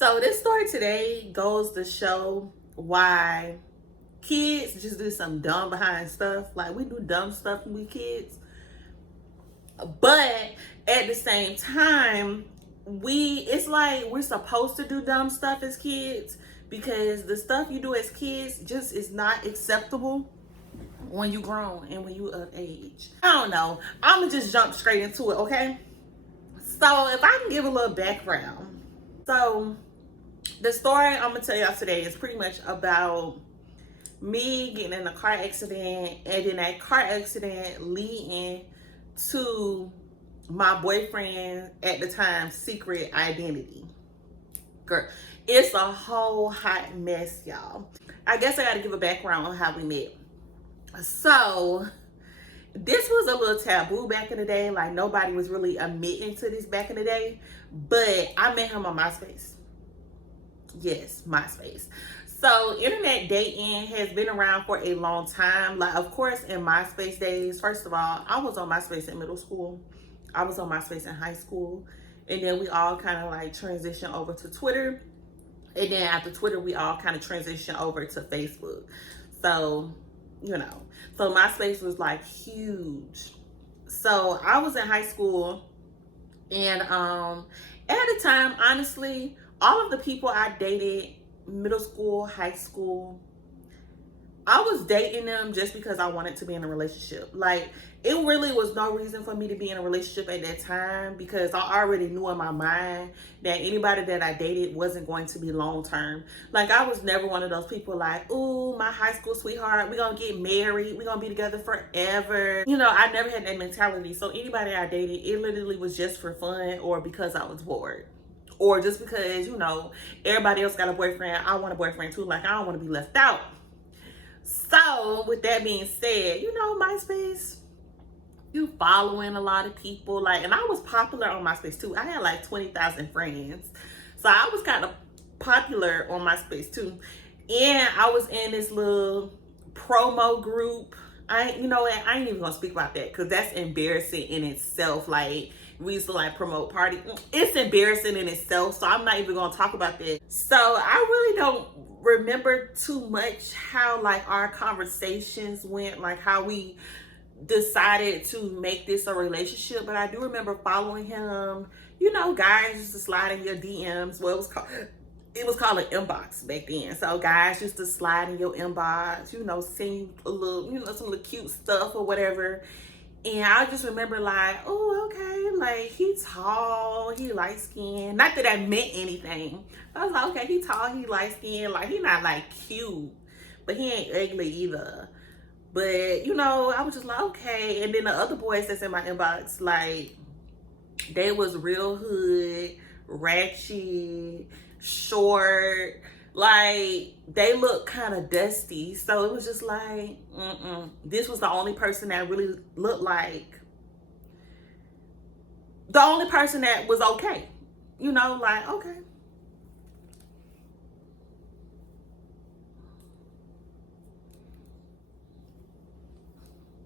So this story today goes to show why kids just do some dumb behind stuff. Like, we do dumb stuff when we kids, but at the same time, it's like we're supposed to do dumb stuff as kids, because the stuff you do as kids just is not acceptable when you grown and when you of age. I don't know. I'm gonna just jump straight into it, okay? So if I can give a little background. So the story I'm gonna tell y'all today is pretty much about me getting in a car accident, and then that car accident leading to my boyfriend at the time secret identity. Girl, it's a whole hot mess, y'all. I guess I gotta give a background on how we met. So this was a little taboo back in the day. Like, nobody was really admitting to this back in the day, but I met him on MySpace. Yes, MySpace. So internet dating has been around for a long time. Like, of course, in MySpace days, first of all, I was on MySpace in middle school. I was on MySpace in high school. And then we all kind of like transitioned over to Twitter. And then after Twitter, we all kind of transitioned over to Facebook. So, you know, so MySpace was like huge. So I was in high school, and at the time, honestly, all of the people I dated, middle school, high school, I was dating them just because I wanted to be in a relationship. Like, it really was no reason for me to be in a relationship at that time, because I already knew in my mind that anybody that I dated wasn't going to be long term. Like, I was never one of those people like, ooh, my high school sweetheart, we're gonna get married, we're gonna be together forever. You know, I never had that mentality. So anybody I dated, it literally was just for fun, or because I was bored, or just because, you know, everybody else got a boyfriend, I want a boyfriend too. Like, I don't want to be left out. So with that being said, you know, MySpace, you following a lot of people. Like, and I was popular on MySpace too. I had like 20,000 friends. So I was kind of popular on MySpace too. And I was in this little promo group. You know what? I ain't even gonna speak about that, because that's embarrassing in itself. Like, we used to like promote party. It's embarrassing in itself, so I'm not even gonna talk about that. So I really don't remember too much how like our conversations went, like how we decided to make this a relationship. But I do remember following him. You know, guys used to slide in your DMs. Well, it was called an inbox back then. So guys used to slide in your inbox, you know, send you a little, you know, some little cute stuff or whatever. And I just remember like, oh, okay, like, he tall, he light skinned. Not that that meant anything. I was like, okay, he tall, he light skinned. Like, he not like cute, but he ain't ugly either. But, you know, I was just like, okay. And then the other boys that's in my inbox, like, they was real hood, ratchet, short. Like, they look kind of dusty. So it was just like, this was the only person that really looked like the only person that was okay. You know, like, okay.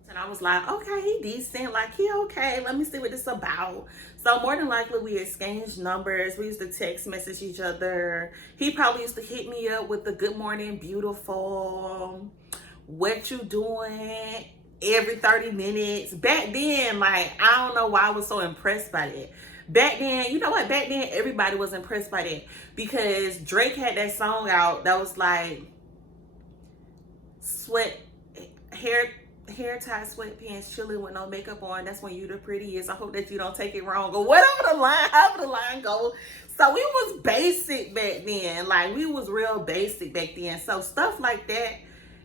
And I was like, okay, he decent, like, he okay, let me see what this about. So more than likely we exchanged numbers. We used to text message each other. He probably used to hit me up with the good morning beautiful, what you doing, every 30 minutes. Back then, like, I don't know why I was so impressed by that. Back then, you know what, back then everybody was impressed by that, because Drake had that song out that was like, hair tie, sweatpants, chilling with no makeup on, that's when you the prettiest, I hope that you don't take it wrong, or whatever the line, however the line go. So we was basic back then. Like, we was real basic back then. So stuff like that,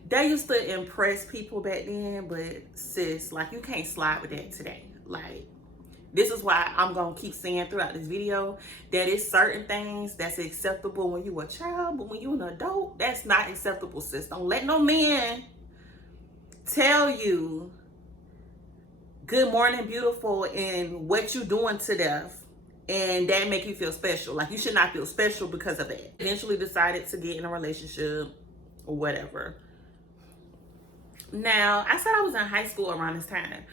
they used to impress people back then. But sis, like, you can't slide with that today. Like, this is why I'm gonna keep saying throughout this video that it's certain things that's acceptable when you a child, but when you an adult, that's not acceptable, sis. Don't let no man tell you good morning beautiful and what you doing to death, and that make you feel special. Like, you should not feel special because of that. Eventually decided to get in a relationship or whatever. Now, I said I was in high school around this time,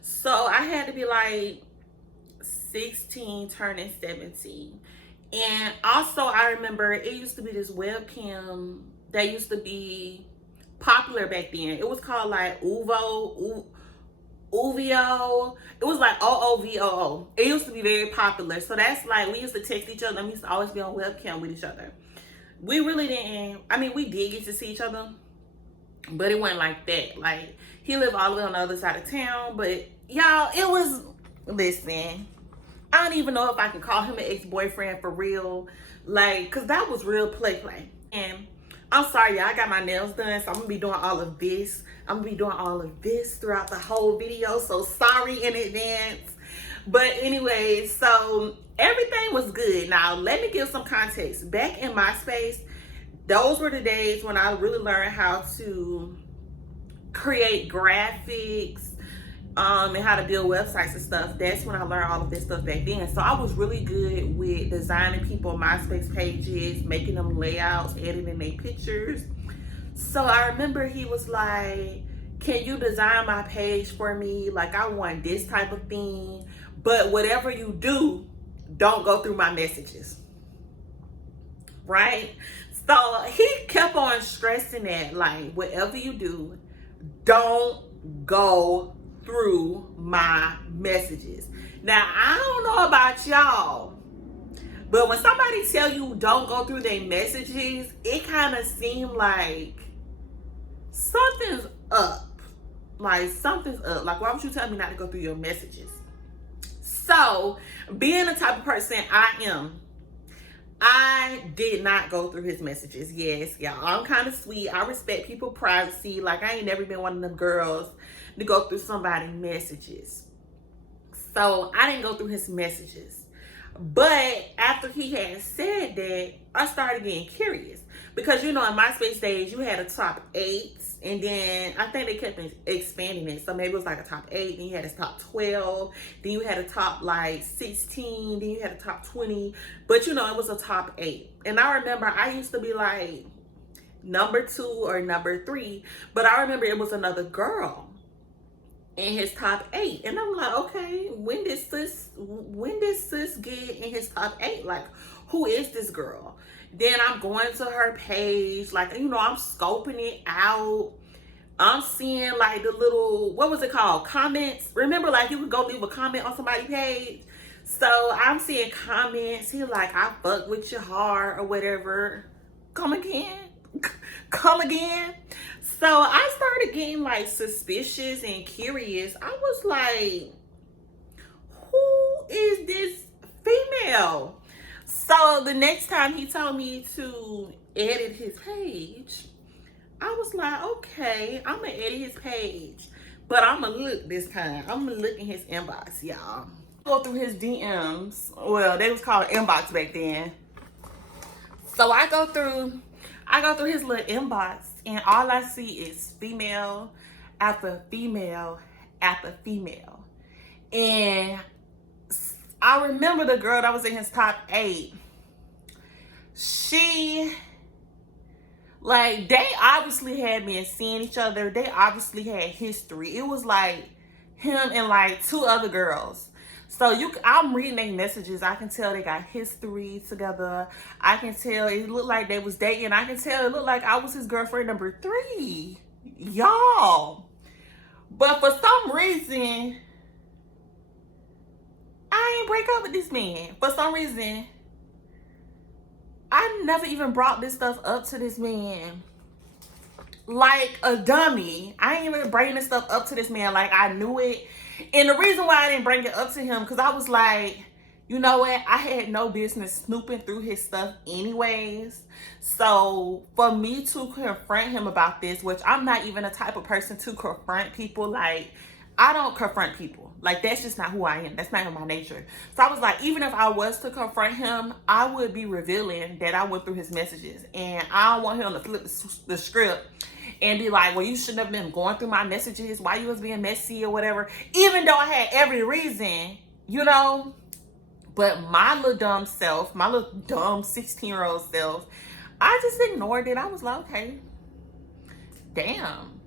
so I had to be like 16 turning 17. And also, I remember it used to be this webcam that used to be popular back then. It was called like Uvio. It was like OOVOO. It used to be very popular. So that's like, we used to text each other and we used to always be on webcam with each other. We really didn't, I mean, we did get to see each other, but it wasn't like that. Like, he lived all the way on the other side of town, but y'all, it was, listen, I don't even know if I can call him an ex-boyfriend for real. Like, cause that was real play. And I'm sorry, y'all, I got my nails done, so I'm gonna be doing all of this. I'm gonna be doing all of this throughout the whole video, so sorry in advance. But anyway, so everything was good. Now, let me give some context. Back in MySpace, those were the days when I really learned how to create graphics, and how to build websites and stuff. That's when I learned all of this stuff back then. So I was really good with designing people MySpace pages, making them layouts, editing their pictures. So I remember he was like, can you design my page for me? Like, I want this type of thing, but whatever you do, don't go through my messages, right? So he kept on stressing that, like, whatever you do, don't go through my messages. Now, I don't know about y'all, but when somebody tell you don't go through their messages, it kind of seemed like something's up. Like, something's up. Like, why would you tell me not to go through your messages? So, being the type of person I am, I did not go through his messages. Yes, y'all, I'm kind of sweet. I respect people's privacy. Like, I ain't never been one of them girls to go through somebody's messages. So I didn't go through his messages. But after he had said that, I started getting curious. Because, you know, in MySpace days, you had a top 8. And then I think they kept expanding it. So maybe it was like a top 8. Then you had a top 12. Then you had a top like 16. Then you had a top 20. But, you know, it was a top 8. And I remember I used to be like number 2 or number 3. But I remember it was another girl in his top 8, and I'm like, okay, when did sis get in his top 8? Like, who is this girl? Then I'm going to her page, like, you know, I'm scoping it out. I'm seeing like the little, what was it called, comments. Remember, like, you would go leave a comment on somebody's page. So I'm seeing comments. He like, I fuck with your heart or whatever. Come again. Come again. So I started getting like suspicious and curious. I was like, who is this female? So the next time he told me to edit his page, I was like, okay, I'm gonna edit his page, but I'm gonna look this time. I'm gonna look in his inbox, y'all. Go through his DMs. Well, they was called inbox back then. So I go through his little inbox, and all I see is female after female after female. And I remember the girl that was in his top 8. She, like, they obviously had been seeing each other. They obviously had history. It was like him and like 2 other girls. So I'm reading their messages. I can tell they got history together. I can tell it looked like they was dating. I can tell it looked like I was his girlfriend number 3. Y'all. But for some reason, I ain't break up with this man. For some reason, I never even brought this stuff up to this man. Like a dummy. I ain't even bringing this stuff up to this man like I knew it. And the reason why I didn't bring it up to him, because I was like, you know what? I had no business snooping through his stuff anyways. So for me to confront him about this, which I'm not even a type of person to confront people. Like, I don't confront people. Like, that's just not who I am. That's not in my nature. So I was like, even if I was to confront him, I would be revealing that I went through his messages. And I don't want him to flip the script and be like, well, you shouldn't have been going through my messages. Why you was being messy or whatever. Even though I had every reason, you know. But my little dumb self, my little dumb 16-year-old self, I just ignored it. I was like, okay, damn.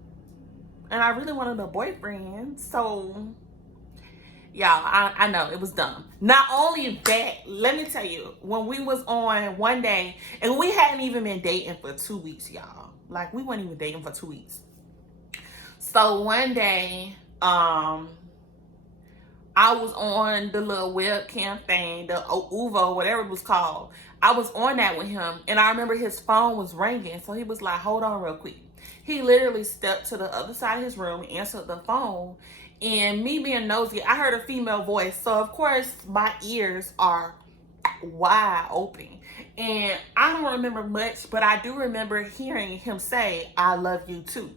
And I really wanted a boyfriend. So Y'all, I know it was dumb. Not only that, let me tell you, when we was on one day, and we hadn't even been dating for 2 weeks, y'all. Like, we weren't even dating for 2 weeks. So one day, I was on the little webcam thing, the Uvo, whatever it was called. I was on that with him, and I remember his phone was ringing, so he was like, hold on real quick. He literally stepped to the other side of his room, answered the phone, and me being nosy, I heard a female voice, so of course my ears are wide open. And I don't remember much, but I do remember hearing him say, I love you too.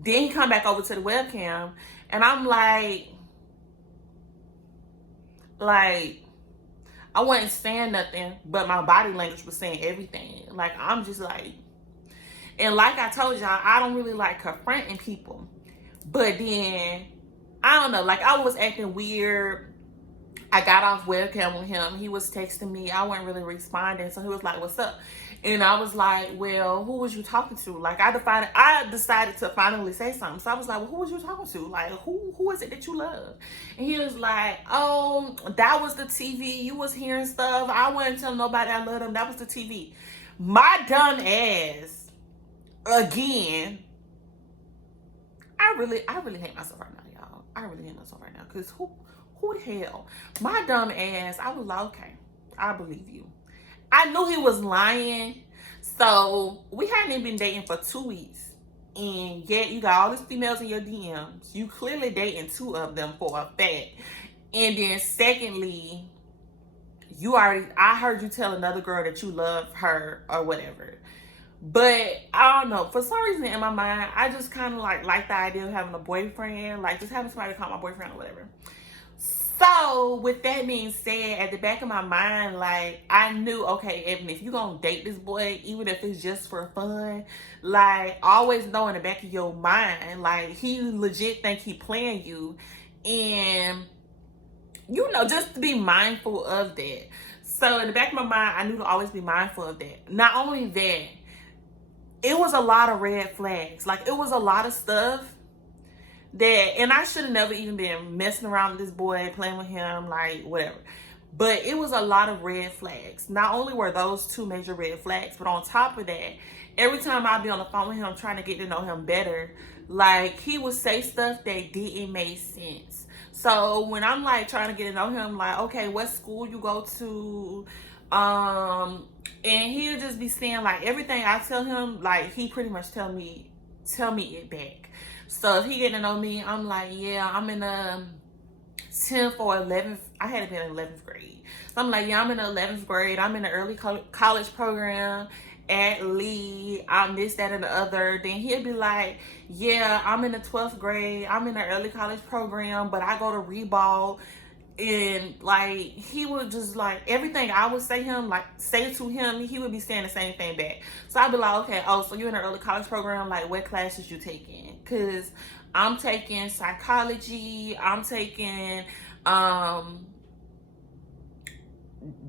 Then he come back over to the webcam, and I'm like, I wasn't saying nothing, but my body language was saying everything. Like, I'm just like, and like I told y'all, I don't really like confronting people. But then, I don't know, like, I was acting weird. I got off webcam with him. He was texting me. I wasn't really responding. So he was like, what's up? And I was like, well, who was you talking to? Like, I decided to finally say something. So I was like, well, who was you talking to? Like, who is it that you love? And he was like, oh, that was the TV. You was hearing stuff. I wasn't telling nobody I loved them. That was the TV. My dumb ass, again, I really hate myself right now, y'all. I really hate myself right now. Because who the hell? My dumb ass, I was like, okay, I believe you. I knew he was lying. So we hadn't even been dating for 2 weeks. And yet you got all these females in your DMs. You clearly dating 2 of them for a fact. And then secondly, I heard you tell another girl that you love her or whatever. But I don't know, for some reason in my mind, I just kind of like the idea of having a boyfriend, like just having somebody to call my boyfriend or whatever. So with that being said, at the back of my mind, like, I knew, okay, Evan, if you're gonna date this boy, even if it's just for fun, like, always know in the back of your mind, like, he legit think he playing you, and you know, just to be mindful of that. So in the back of my mind, I knew to always be mindful of that. Not only that, it was a lot of red flags. Like, it was a lot of stuff that, and I should have never even been messing around with this boy, playing with him, like, whatever. But it was a lot of red flags. Not only were those 2 major red flags, but on top of that, every time I'd be on the phone with him trying to get to know him better, like, he would say stuff that didn't make sense. So when I'm like trying to get to know him, like, okay, what school you go to? And he'll just be saying, like, everything I tell him, like, he pretty much tell me it back. So if he getting to know me, I'm like, yeah, I'm in 10th or 11th. I had been in 11th grade. So I'm like, yeah, I'm in the 11th grade. I'm in the early college program at Lee. I'm this, that, and the other. Then he'll be like, yeah, I'm in the 12th grade. I'm in the early college program, but I go to Reball. And like, he would just like, everything I would say to him, he would be saying the same thing back. So I'd be like, okay, oh, so you're in the early college program, like, what classes you taking? Because I'm taking psychology, I'm taking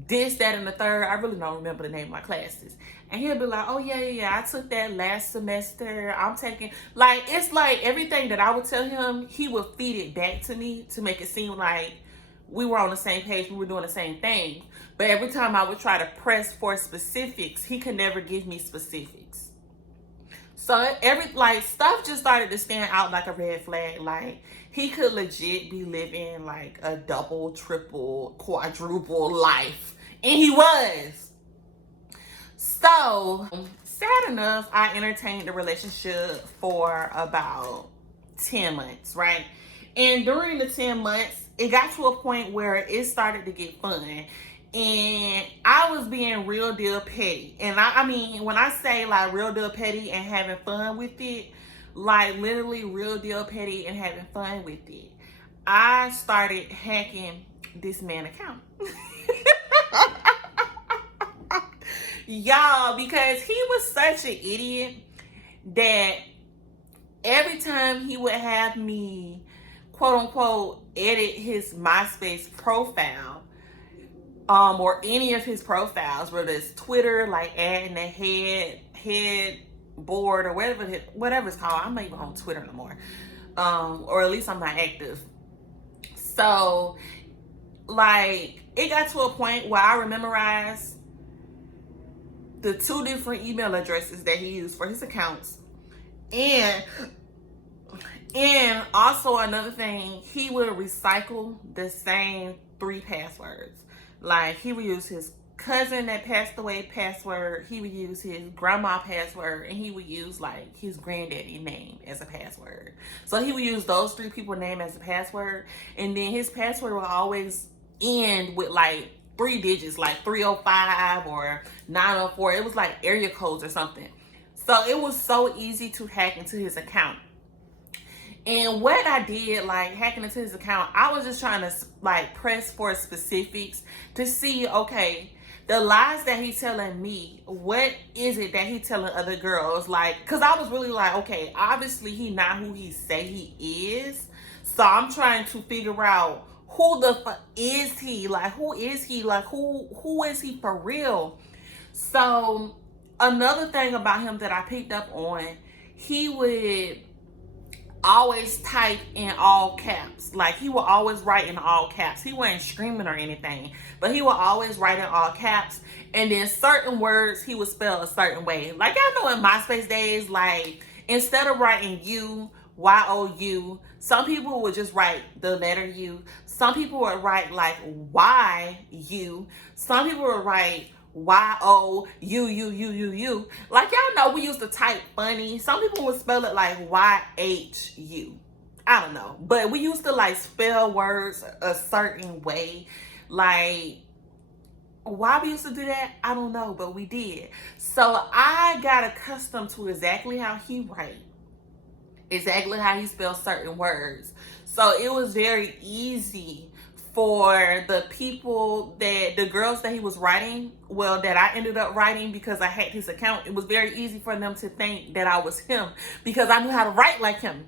this, that, and the third. I really don't remember the name of my classes. And he'll be like, oh, yeah, I took that last semester. I'm taking, like, it's like everything that I would tell him, he would feed it back to me to make it seem like we were on the same page, we were doing the same thing. But every time I would try to press for specifics, he could never give me specifics. So stuff just started to stand out like a red flag. Like, he could legit be living like a double, triple, quadruple life. And he was. So, sad enough, I entertained the relationship for about 10 months, right? And during the 10 months, it got to a point where it started to get fun. And I was being real deal petty. And I mean, when I say like real deal petty and having fun with it, like literally real deal petty and having fun with it, I started hacking this man's account. Y'all, because he was such an idiot that every time he would have me, quote unquote, edit his MySpace profile, or any of his profiles, whether it's Twitter, like adding the headboard or whatever it's called. I'm not even on Twitter no more, or at least I'm not active. So, like, it got to a point where I memorized the 2 different email addresses that he used for his accounts. And also another thing, he would recycle the same 3 passwords. Like, he would use his cousin that passed away password, he would use his grandma password, and he would use like his granddaddy name as a password. So he would use those 3 people's name as a password, and then his password would always end with like 3 digits, like 305 or 904. It was like area codes or something. So it was so easy to hack into his account. And what I did, like hacking into his account, I was just trying to like press for specifics to see, okay, the lies that he's telling me, what is it that he's telling other girls? Like, because I was really like, okay, obviously he not who he say he is. So I'm trying to figure out who the fuck is he? Like, who is he? Like, who is he for real? So another thing about him that I picked up on, he would always type in all caps. Like, he will always write in all caps. He wasn't screaming or anything, but he will always write in all caps. And then certain words he would spell a certain way. Like, y'all know in MySpace days, like, instead of writing U, Y-O-U, some people would just write the letter U. Some people would write like Y-U. Some people would write Y-O-U-U-U-U-U. Like, y'all know we used to type funny. Some people would spell it like Y-H-U. I don't know. But we used to like spell words a certain way. Like, why we used to do that, I don't know, but we did. So I got accustomed to exactly how he write, exactly how he spells certain words. So it was very easy for the people that, the girls that he was writing, well, that I ended up writing because I hacked his account, it was very easy for them to think that I was him because I knew how to write like him.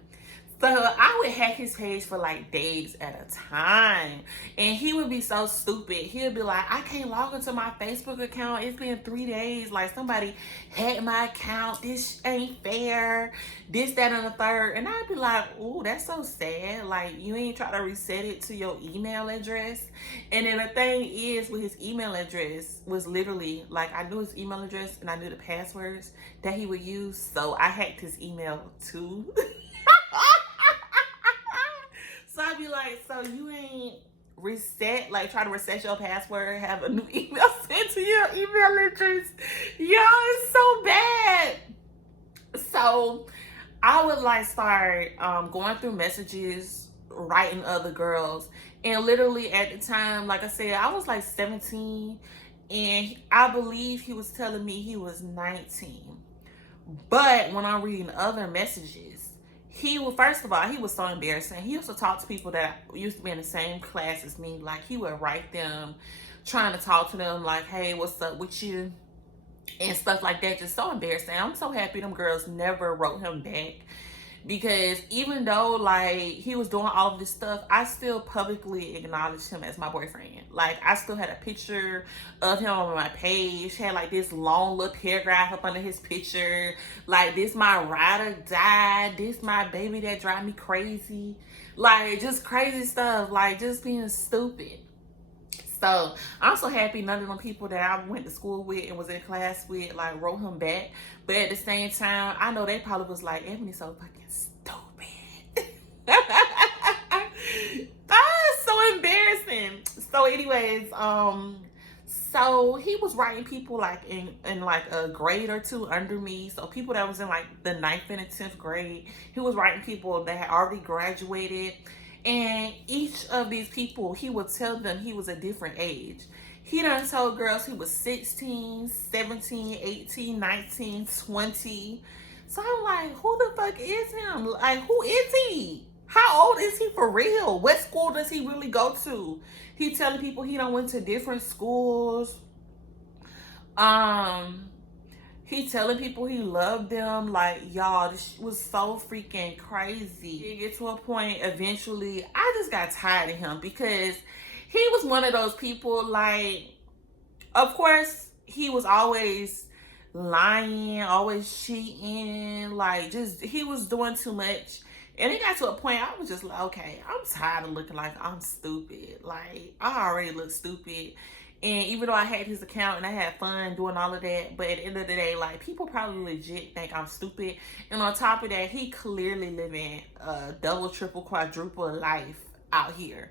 So I would hack his page for like days at a time. And he would be so stupid. He'd be like, I can't log into my Facebook account. It's been 3 days. Like, somebody hacked my account. This ain't fair. This, that, and the third. And I'd be like, ooh, that's so sad. Like, you ain't try to reset it to your email address. And then the thing is, with his email address was literally, like, I knew his email address and I knew the passwords that he would use. So I hacked his email too. So I'd be like, so you ain't reset, like try to reset your password, have a new email sent to your email address. Yo, it's so bad. So I would like start going through messages, writing other girls. And literally at the time, like I said, I was like 17. And I believe he was telling me he was 19. But when I'm reading other messages, he would, first of all, he was so embarrassing. He used to talk to people that used to be in the same class as me. Like, he would write them, trying to talk to them like, hey, what's up with you? And stuff like that. Just so embarrassing. I'm so happy them girls never wrote him back. Because even though, like, he was doing all of this stuff, I still publicly acknowledged him as my boyfriend. Like, I still had a picture of him on my page. Had, like, this long little paragraph up under his picture. Like, this my ride or die. This my baby that drive me crazy. Like, just crazy stuff. Like, just being stupid. So, I'm so happy none of them people that I went to school with and was in class with, like, wrote him back. But at the same time, I know they probably was like, Ebony's so fucking stupid. So embarrassing. So anyways, so he was writing people like in like a grade or 2 under me. So people that was in like the 9th and the 10th grade. He was writing people that had already graduated. And each of these people, he would tell them he was a different age. He done told girls he was 16, 17, 18, 19, 20. So I'm like, who the fuck is him? Like, who is he? How old is he for real? What school does he really go to? He telling people he done went to different schools. He telling people he loved them. Like, y'all, this was so freaking crazy. It get to a point, eventually, I just got tired of him because he was one of those people, like, of course, he was always lying, always cheating, like, just, he was doing too much. And it got to a point I was just like, okay, I'm tired of looking like I'm stupid. Like, I already look stupid. And even though I had his account and I had fun doing all of that, but at the end of the day, like, people probably legit think I'm stupid. And on top of that, he clearly living a double, triple, quadruple life out here.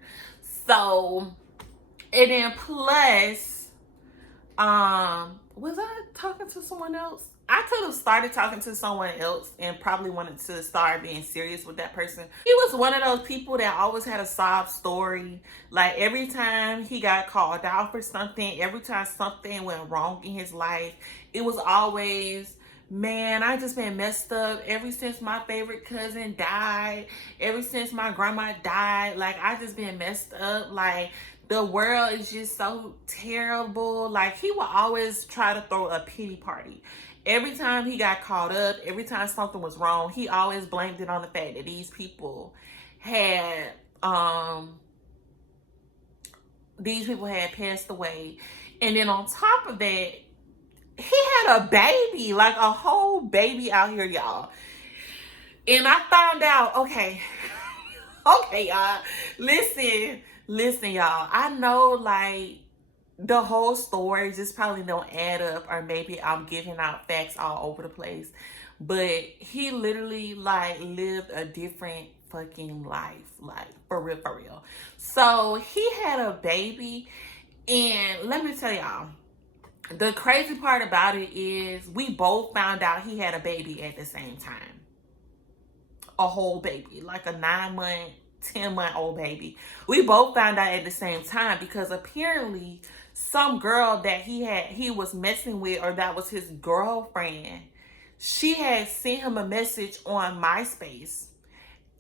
So, and then plus, was I talking to someone else? I could have started talking to someone else and probably wanted to start being serious with that person. He was one of those people that always had a sob story. Like, every time he got called out for something, every time something went wrong in his life, it was always, man, I just been messed up ever since my favorite cousin died, ever since my grandma died. Like, I just been messed up. Like, the world is just so terrible. Like, he would always try to throw a pity party. Every time he got caught up, every time something was wrong, he always blamed it on the fact that these people had passed away. And then on top of that, he had a baby, like a whole baby out here, y'all. And I found out, okay, y'all, listen, y'all. I know, like, the whole story just probably don't add up, or maybe I'm giving out facts all over the place, but he literally, like, lived a different fucking life, like, for real. So he had a baby, and let me tell y'all, the crazy part about it is we both found out he had a baby at the same time. A whole baby, like a 9-month, 10-month-old baby. We both found out at the same time, because apparently some girl that he was messing with, or that was his girlfriend, she had sent him a message on MySpace,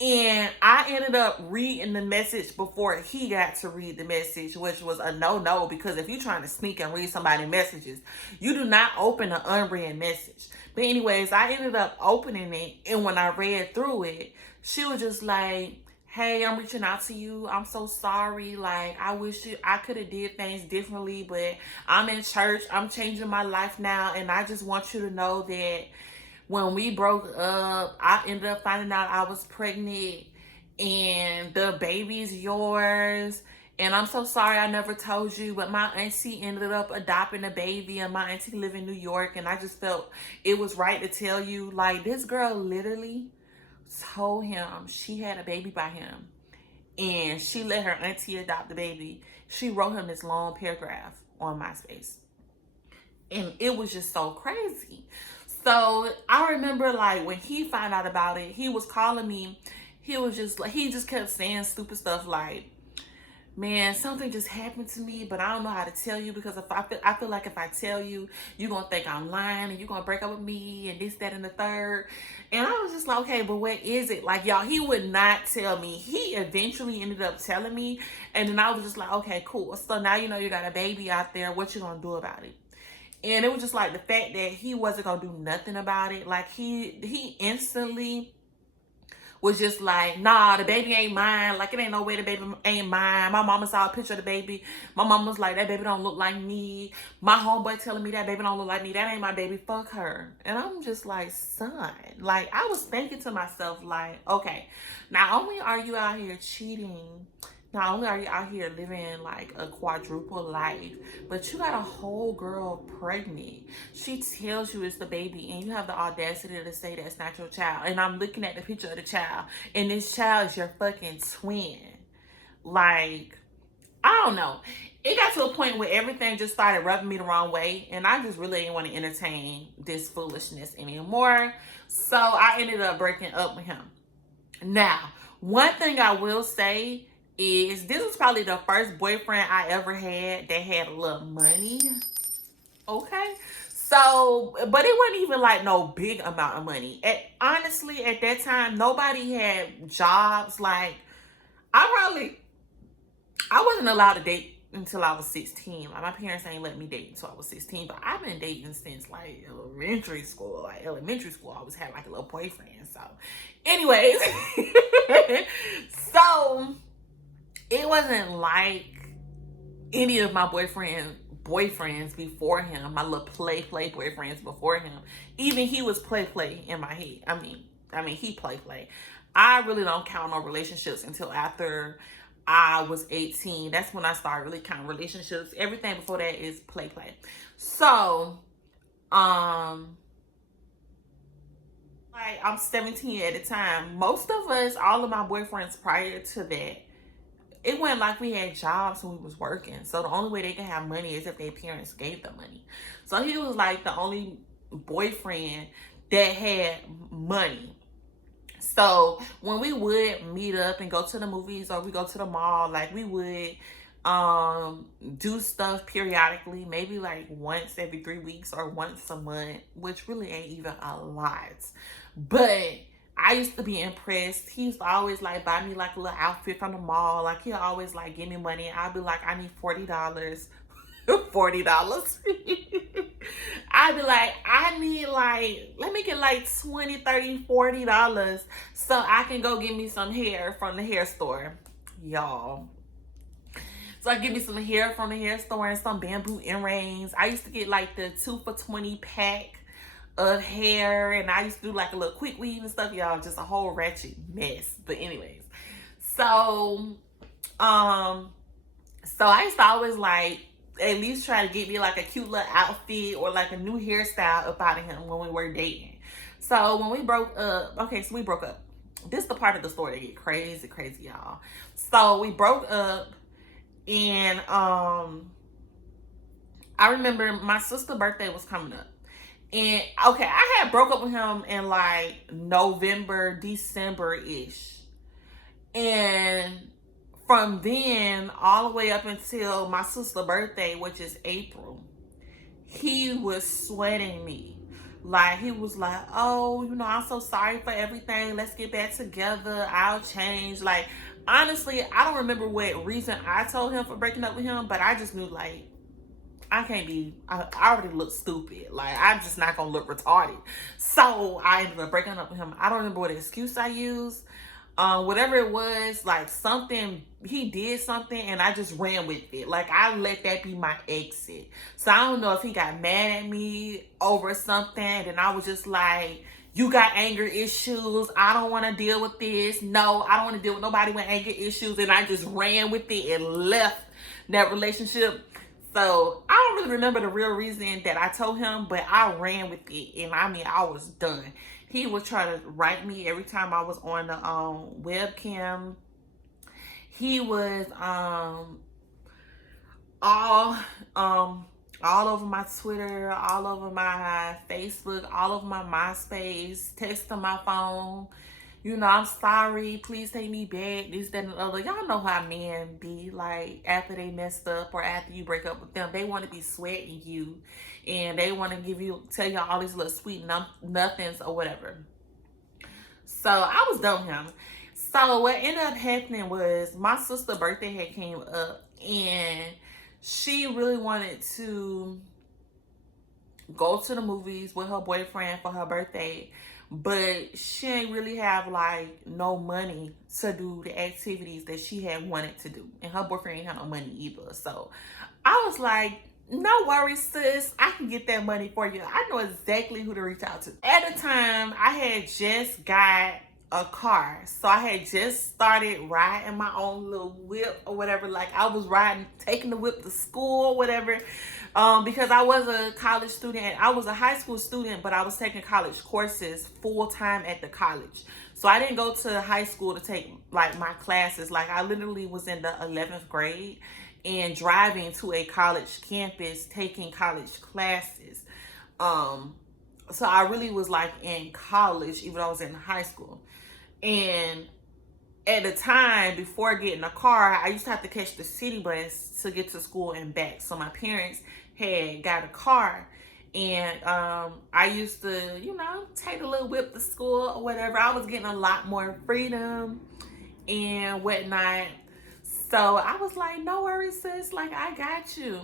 and I ended up reading the message before he got to read the message, which was a no, because if you're trying to sneak and read somebody's messages, you do not open an unread message. But anyways, I ended up opening it, and when I read through it, she was just like, hey, I'm reaching out to you. I'm so sorry. Like, I wish I could have did things differently, but I'm in church. I'm changing my life now, and I just want you to know that when we broke up, I ended up finding out I was pregnant, and the baby's yours. And I'm so sorry I never told you, but my auntie ended up adopting a baby, and my auntie live in New York, and I just felt it was right to tell you. Like, this girl literally told him she had a baby by him, and she let her auntie adopt the baby. She wrote him this long paragraph on MySpace, and it was just so crazy. So I remember, like, when he found out about it, he was calling me. He was just like, he just kept saying stupid stuff like, man, something just happened to me, but I don't know how to tell you, because if I feel like if I tell you, you're going to think I'm lying, and you're going to break up with me, and this, that, and the third. And I was just like, okay, but what is it? Like, y'all, he would not tell me. He eventually ended up telling me, and then I was just like, okay, cool. So now you know you got a baby out there. What you going to do about it? And it was just like the fact that he wasn't going to do nothing about it. Like, he instantly was just like, nah, the baby ain't mine. Like, it ain't no way the baby ain't mine. My mama saw a picture of the baby. My mama was like, that baby don't look like me. My homeboy telling me that baby don't look like me. That ain't my baby. Fuck her. And I'm just like, son. Like, I was thinking to myself, like, okay, not only are you out here cheating, not only are you out here living like a quadruple life, but you got a whole girl pregnant. She tells you it's the baby, and you have the audacity to say that's not your child. And I'm looking at the picture of the child, and this child is your fucking twin. Like, I don't know. It got to a point where everything just started rubbing me the wrong way, and I just really didn't want to entertain this foolishness anymore. So I ended up breaking up with him. Now, one thing I will say is this was probably the first boyfriend I ever had that had a little money. Okay. So, but it wasn't even like no big amount of money. Honestly, at that time, nobody had jobs. Like, I wasn't allowed to date until I was 16. Like, my parents ain't let me date until I was 16, but I've been dating since like elementary school. Like, elementary school, I always had like a little boyfriend. So anyways, so it wasn't like any of my boyfriends before him, my little play boyfriends before him. Even he was play in my head. I mean he play. I really don't count on relationships until after I was 18. That's when I started really counting relationships. Everything before that is play. So, like, I'm 17 at the time. Most of us, all of my boyfriends prior to that, it wasn't like we had jobs and we was working. So the only way they can have money is if their parents gave them money. So he was like the only boyfriend that had money. So when we would meet up and go to the movies or we go to the mall, like we would do stuff periodically, maybe like once every 3 weeks or once a month, which really ain't even a lot. But I used to be impressed. He used to always like buy me like a little outfit from the mall. Like he'll always like give me money. I'd be like, I need $40. $40. I'd be like, I need like, let me get like $20, $30, $40 so I can go get me some hair from the hair store, y'all. So I give me some hair from the hair store and some bamboo earrings. I used to get like the 2 for $20 pack of hair, and I used to do like a little quick weave and stuff, y'all. Just a whole ratchet mess. But anyways, so I used to always like at least try to get me like a cute little outfit or like a new hairstyle up out of him when we were dating. So when we broke up, so we broke up. This is the part of the story that get crazy, y'all. So we broke up, and I remember my sister's birthday was coming up. And okay, I had broke up with him in like November, December-ish. And from then all the way up until my sister's birthday, which is April, he was sweating me. Like, he was like, oh, you know, I'm so sorry for everything. Let's get back together. I'll change. Like, honestly, I don't remember what reason I told him for breaking up with him, but I just knew, like, I already look stupid. Like, I'm just not going to look retarded. So I ended up breaking up with him. I don't remember what excuse I used. Whatever it was, like something, he did something and I just ran with it. Like, I let that be my exit. So I don't know if he got mad at me over something and I was just like, you got anger issues. I don't want to deal with this. No, I don't want to deal with nobody with anger issues. And I just ran with it and left that relationship. So I don't really remember the real reason that I told him, but I ran with it. And I mean, I was done. He would try to write me every time I was on the webcam. He was all over my Twitter, all over my Facebook, all over my MySpace, texting my phone. You know, I'm sorry, please take me back, this, that, and the other. Y'all know how men be, like, after they messed up or after you break up with them, they want to be sweating you and they want to tell y'all all these little sweet nothings or whatever. So I was done with him. So what ended up happening was my sister's birthday had came up and she really wanted to go to the movies with her boyfriend for her birthday, but she ain't really have like no money to do the activities that she had wanted to do, and her boyfriend ain't had no money either. So I was like, no worries, sis, I can get that money for you. I know exactly who to reach out to. At the time, I had just got a car, so I had just started riding my own little whip or whatever. Like, I was taking the whip to school or whatever. Because I was a college student. I was a high school student, but I was taking college courses full time at the college. So I didn't go to high school to take like my classes. Like, I literally was in the 11th grade and driving to a college campus taking college classes. So I really was like in college, even though I was in high school. And at the time, before getting a car, I used to have to catch the city bus to get to school and back. So my parents had got a car, and I used to, you know, take a little whip to school or whatever. I was getting a lot more freedom and whatnot. So I was like, no worries, sis. Like, I got you.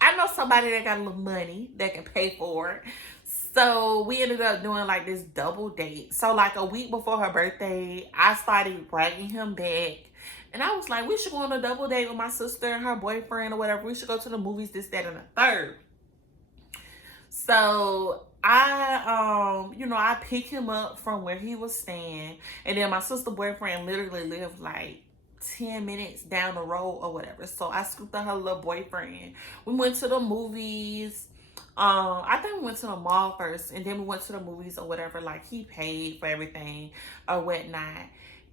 I know somebody that got a little money that can pay for it. So we ended up doing like this double date. So like a week before her birthday, I started writing him back. And I was like, we should go on a double date with my sister and her boyfriend or whatever. We should go to the movies, this, that, and the third. So I picked him up from where he was staying, and then my sister boyfriend literally lived like 10 minutes down the road or whatever. So I scooped up her little boyfriend. We went to the movies. I think we went to the mall first, and then we went to the movies or whatever. Like, he paid for everything or whatnot.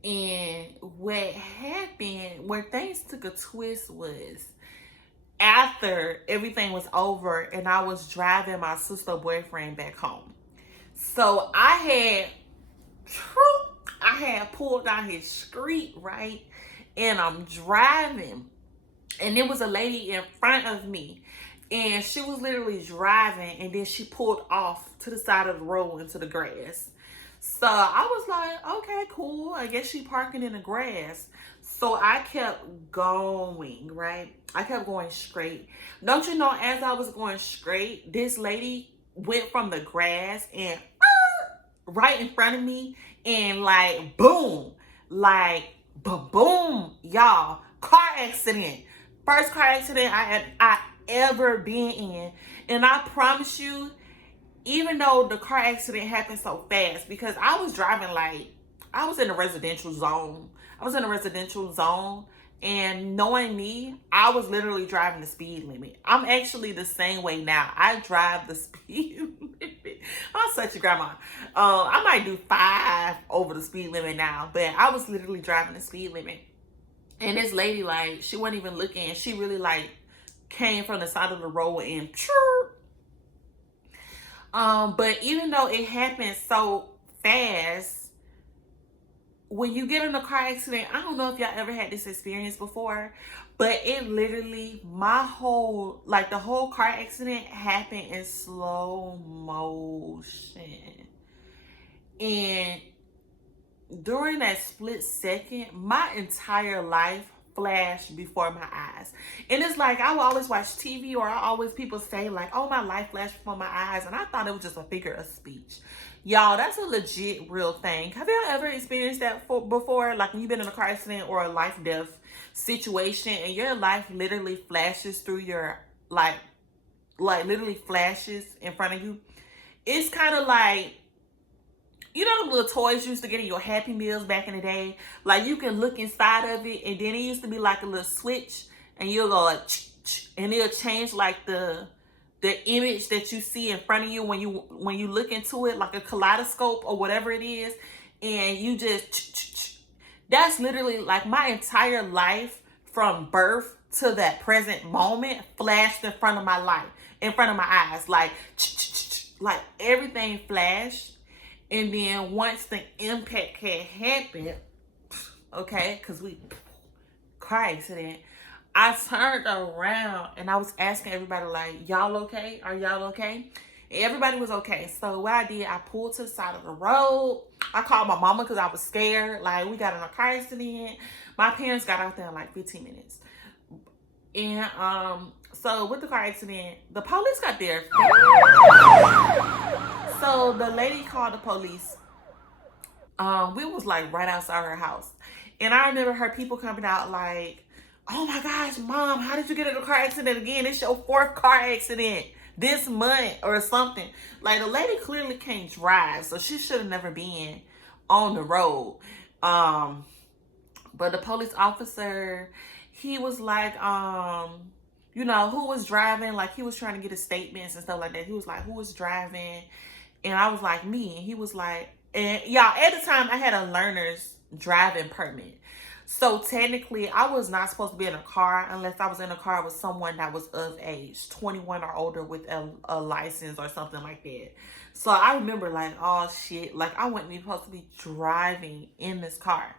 And what happened, where things took a twist, was after everything was over and I was driving my sister boyfriend back home. So I had pulled down his street, right? And I'm driving, and there was a lady in front of me, and she was literally driving, and then she pulled off to the side of the road into the grass. So I was like, okay, cool. I guess she parking in the grass. So I kept going, right? I kept going straight. Don't you know, as I was going straight, this lady went from the grass and right in front of me, and like, boom, like, boom, y'all. Car accident. First car accident I ever been in. And I promise you, even though the car accident happened so fast, because I was driving like, I was in a residential zone. And knowing me, I was literally driving the speed limit. I'm actually the same way now. I drive the speed limit. I'm such a grandma. I might do 5 over the speed limit now, but I was literally driving the speed limit. And this lady, like, she wasn't even looking. She really, like, came from the side of the road and but even though it happened so fast, when you get in a car accident, I don't know if y'all ever had this experience before, but it literally, the whole car accident happened in slow motion. And during that split second, my entire life flashed before my eyes. And it's like, I will always watch TV, or people say like, oh, my life flashed before my eyes. And I thought it was just a figure of speech. Y'all, that's a legit real thing. Have y'all ever experienced that before? Like, when you've been in a car accident or a life-death situation, and your life literally flashes through your, like literally flashes in front of you. It's kind of like, you know, the little toys you used to get in your Happy Meals back in the day? Like, you can look inside of it, and then it used to be like a little switch, and you'll go like, and it'll change like the image that you see in front of you when you look into it, like a kaleidoscope or whatever it is, and you just that's literally like my entire life from birth to that present moment flashed in front of my eyes, like everything flashed. And then once the impact had happened, okay, because car accident, I turned around and I was asking everybody, like, y'all okay? Are y'all okay? And everybody was okay. So what I did, I pulled to the side of the road. I called my mama because I was scared. Like, we got in a car accident. My parents got out there in like 15 minutes. And so with the car accident, the police got there. So the lady called the police. We was like right outside her house. And I remember her people coming out like, oh my gosh, Mom, how did you get in a car accident again? It's your 4th car accident this month or something. Like, the lady clearly can't drive, so she should have never been on the road. But the police officer, he was like, who was driving? Like, he was trying to get his statements and stuff like that. He was like, who was driving? And I was like, me. And he was like, and y'all, at the time I had a learner's driving permit. So technically, I was not supposed to be in a car unless I was in a car with someone that was of age, 21 or older, with a license or something like that. So I remember like, oh shit, like I wasn't even supposed to be driving in this car.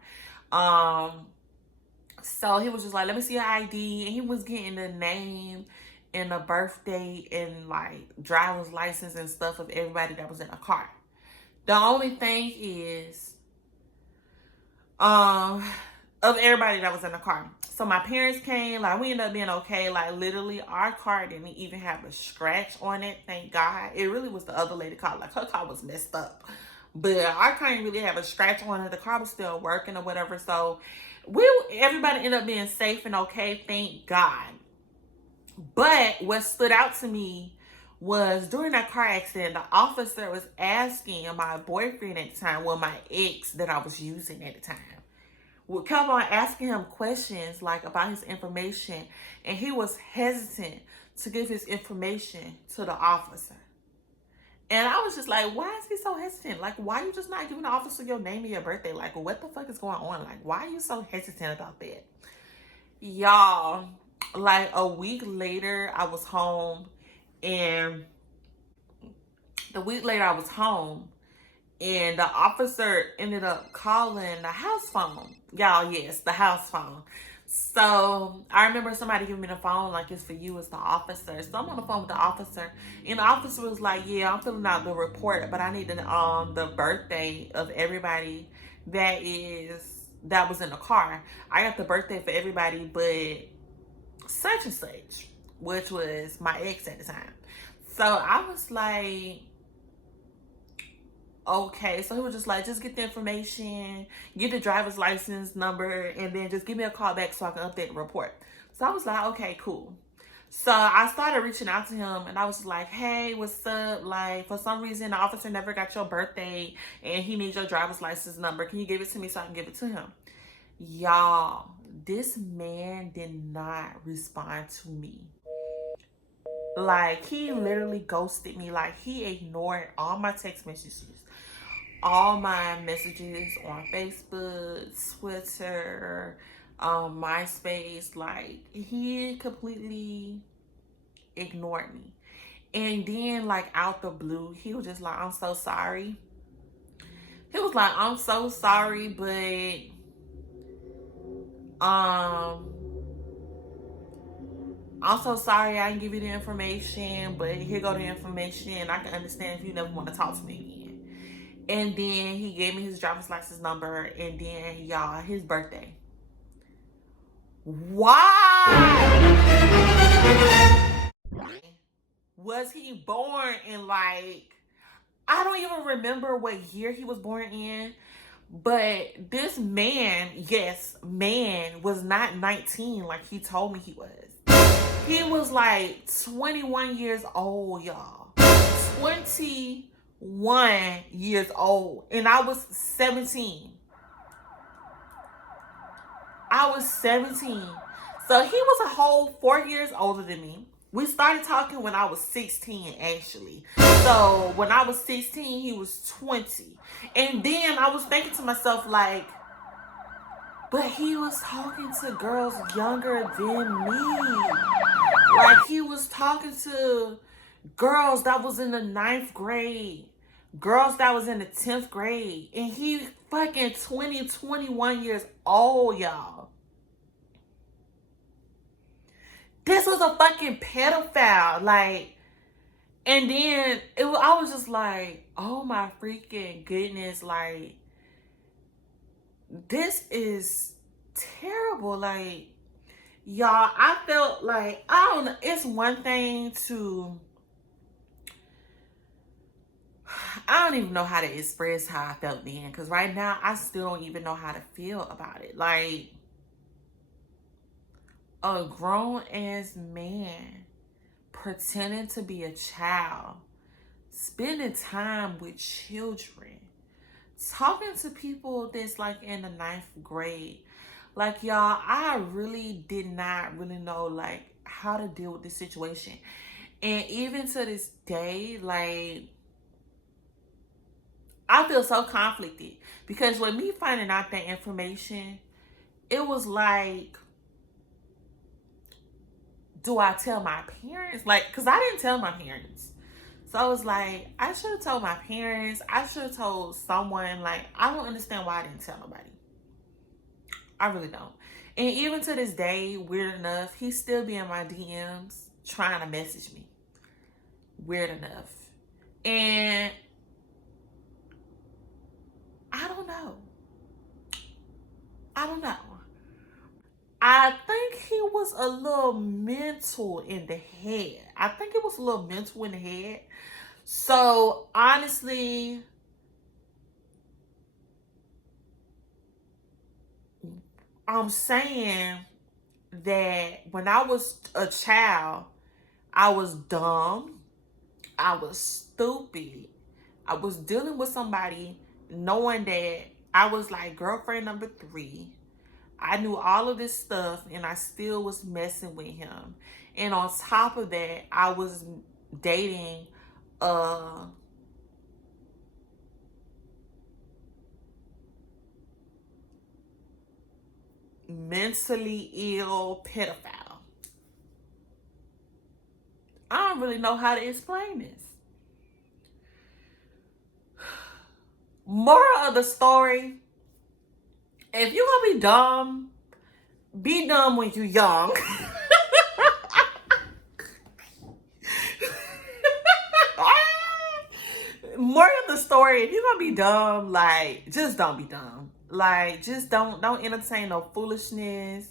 So he was just like, let me see your ID. And he was getting the name and the birth date and like driver's license and stuff of everybody that was in a car. The only thing is, of everybody that was in the car. So my parents came, like we ended up being okay. Like literally our car didn't even have a scratch on it, thank God. It really was the other lady car, like her car was messed up. But our car didn't really have a scratch on it. The car was still working or whatever. So everybody ended up being safe and okay, thank God. But what stood out to me was during that car accident, the officer was asking my boyfriend at the time, well, my ex that I was using at the time, would come on asking him questions like about his information, and he was hesitant to give his information to the officer. And I was just like, why is he so hesitant? Like, why you just not giving the officer your name and your birthday? Like, what the fuck is going on? Like, why are you so hesitant about that? Y'all, like a week later, I was home, and the week later I was home, and the officer ended up calling the house phone. Y'all, yes, the house phone. So I remember somebody giving me the phone like, it's for you, it's the officer. So I'm on the phone with the officer, and the officer was like, yeah, I'm filling out the report, but I need the birthday of everybody that was in the car. I got the birthday for everybody but such and such, which was my ex at the time. So I was like, okay. So he was just like, just get the information, get the driver's license number, and then just give me a call back so I can update the report. So I was like, okay, cool. So I started reaching out to him, and I was like, hey, what's up? Like, for some reason, the officer never got your birthday, and he needs your driver's license number. Can you give it to me so I can give it to him? Y'all, this man did not respond to me. Like, he literally ghosted me. Like, he ignored all my text messages, all my messages on Facebook, Twitter, MySpace. Like, he completely ignored me. And then, like, out the blue, he was just like, I'm so sorry. He was like, I'm so sorry, but I'm so sorry I didn't give you the information, but here go the information. I can understand if you never want to talk to me again. And then he gave me his driver's license number, and then, y'all, his birthday. Why was he born in, like, I don't even remember what year he was born in, but this man, yes, man, was not 19 like he told me he was. He was like 21 years old, y'all. 21 years old. And I was 17. I was 17. So he was a whole 4 years older than me. We started talking when I was 16, actually. So when I was 16, he was 20. And then I was thinking to myself, like, but he was talking to girls younger than me. Like, he was talking to girls that was in the 9th grade, girls that was in the 10th grade, and he fucking 21 years old, y'all. This was a fucking pedophile. Like, and then I was just like, oh my freaking goodness, like, this is terrible. Like, y'all, I felt like, I don't know, it's one thing to, I don't even know how to express how I felt then, because right now I still don't even know how to feel about it. Like, a grown ass man pretending to be a child, spending time with children, talking to people that's like in the 9th grade. Like, y'all, I really did not really know like how to deal with this situation. And even to this day, like, I feel so conflicted, because with me finding out that information, it was like, do I tell my parents? Like, because I didn't tell my parents. So I was like, I should have told my parents. I should have told someone. Like, I don't understand why I didn't tell nobody. I really don't. And even to this day, weird enough, he still be in my DMs trying to message me. Weird enough. And I don't know. I don't know. I think he was a little mental in the head. I think it was a little mental in the head. So, honestly, I'm saying that when I was a child, I was dumb. I was stupid. I was dealing with somebody knowing that I was like girlfriend number 3. I knew all of this stuff and I still was messing with him. And on top of that, I was dating a mentally ill pedophile. I don't really know how to explain this. Moral of the story, if you're gonna be dumb when you're young. Moral of the story, if you're gonna be dumb, like, just don't be dumb. Like, just don't entertain no foolishness.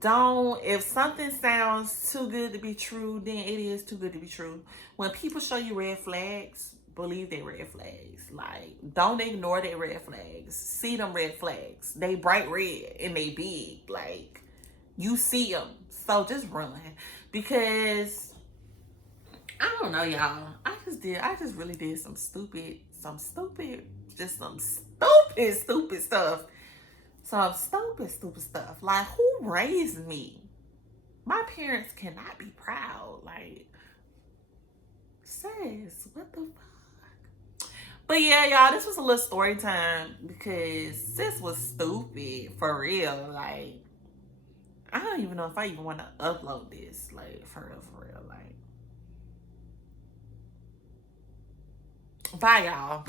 Don't, if something sounds too good to be true, then it is too good to be true. When people show you red flags, believe they red flags. Like, don't ignore their red flags. See them red flags. They bright red and they big. Like, you see them. So just run. Because I don't know, y'all. I just really did some stupid stuff. Some stupid stuff. Like, who raised me? My parents cannot be proud. Like, sis, what the fuck? But yeah, y'all, this was a little story time because sis was stupid for real. Like, I don't even know if I even want to upload this. Like, for real. Like, bye, y'all.